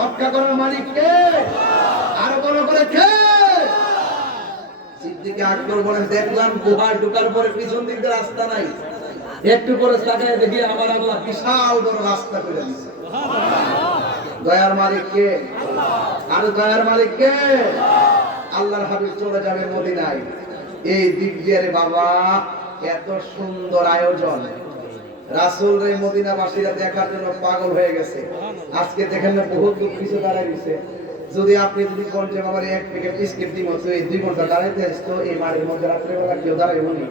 রক্ষা করার মালিক কে? আরো বড় করে কে? সিদ্দিক আকবর বলেন দেখলাম গুহায় ঢোকার পরে পিছন দিক দিয়ে রাস্তা নাই, একটু পরে তাকায় দেখি আমার আল্লাহ বিশাল বড় রাস্তা করে দিয়েছে। দয়ার মালিক কে? আর দয়ার মালিক কে? আল্লাহর হাবিব চলে যাবে মদিনায়। এই দিক দিয়ে রে বাবা এত সুন্দর আয়োজন, রাসূল রে মদিনাবাসীরা দেখার জন্য পাগল হয়ে গেছে। আজকে দেখেন না বহুত লোক কিছু দাঁড়ায় গেছে। যদি আপনি যদি কোন যে বাবার এক প্যাকেট বিস্কিট দিব তো এই 2 ঘন্টা দাঁড়াইতে আসতো, এই মাঠের মধ্যে রাত্রে বেলা কেউ দাঁড়াইব না।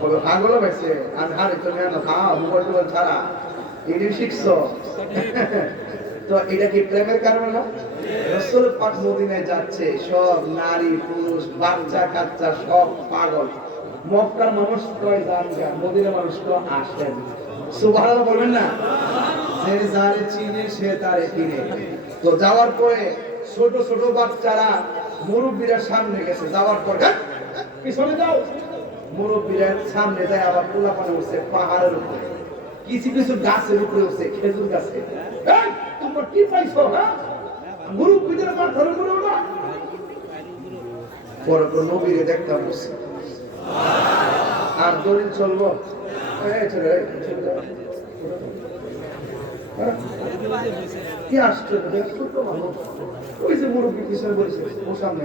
বলে পাগল হয়েছে আর হারে তুমি না খাও মোবাইল টোবাইল ছাড়া এটি শিখছো। তো এটা কি প্রেমের কারণে না? রাসূল পাক মদিনায় যাচ্ছে, সব নারী পুরুষ বাচ্চা কাচ্চা সব পাগল। মক্কার মানুষ কয় যান যান, মদিনার মানুষ তো আসেন। সুবহানাল্লাহ বলবেন না? যে যারে চিনে সে তারে কিনে। তো যাওয়ার পরে ছোট ছোট বাচ্চারা মুরব্বীরা সামনে গেছে, যাওয়ার পরে পিছনে যাও, মুরব্বীরা সামনে যায়, আবার পোলাপানে উঠছে পাহাড়ের উপরে, কিছু কিছু গাছের উপরে উঠছে, খেজুর গাছে। তোমরা কি পাইছো? হ্যাঁ, মুরব্বীদের মাথার উপরে ওঠা। পরে তো নবীরে দেখতে বসছে, আর দলিল চলবো কি আসছে? ওই যে মুরব্বী পিছনে বলছে ও সামনে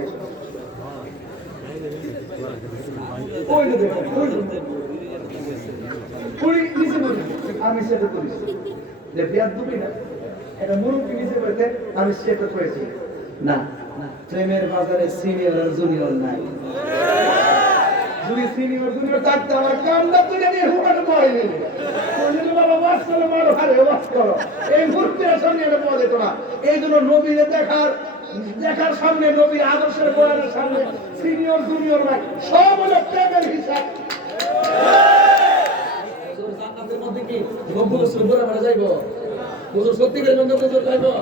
ওই যে দেখেন আমি সেটা করেছি যে বিয়ার দুবি না, এটা মুরব্বী নিচে বলতে আমি সেটা করেছি না। প্রেমের বাজারে সিনিয়র আর জুনিয়র নাই। যদি সিনিয়র জুনিয়র থাকতে আমার কামটা তুলে নিয়ে হুকার পাই নেই, বাবা বাস করো মারো হারে বাস করো, এই মূর্তির সামনে এটা পাওয়া যেত না। এই জন্য নবীরে দেখার সামনে, নবীর আদর্শের বয়ানের সামনে সিনিয়র জুনিয়র নাই, সব হলো প্রেমের হিসাব। জান্নাতের মধ্যে কি গম্বুজ সুন্দর আমরা যাইবো, সত্যি করে গম্বুজ যাইবো।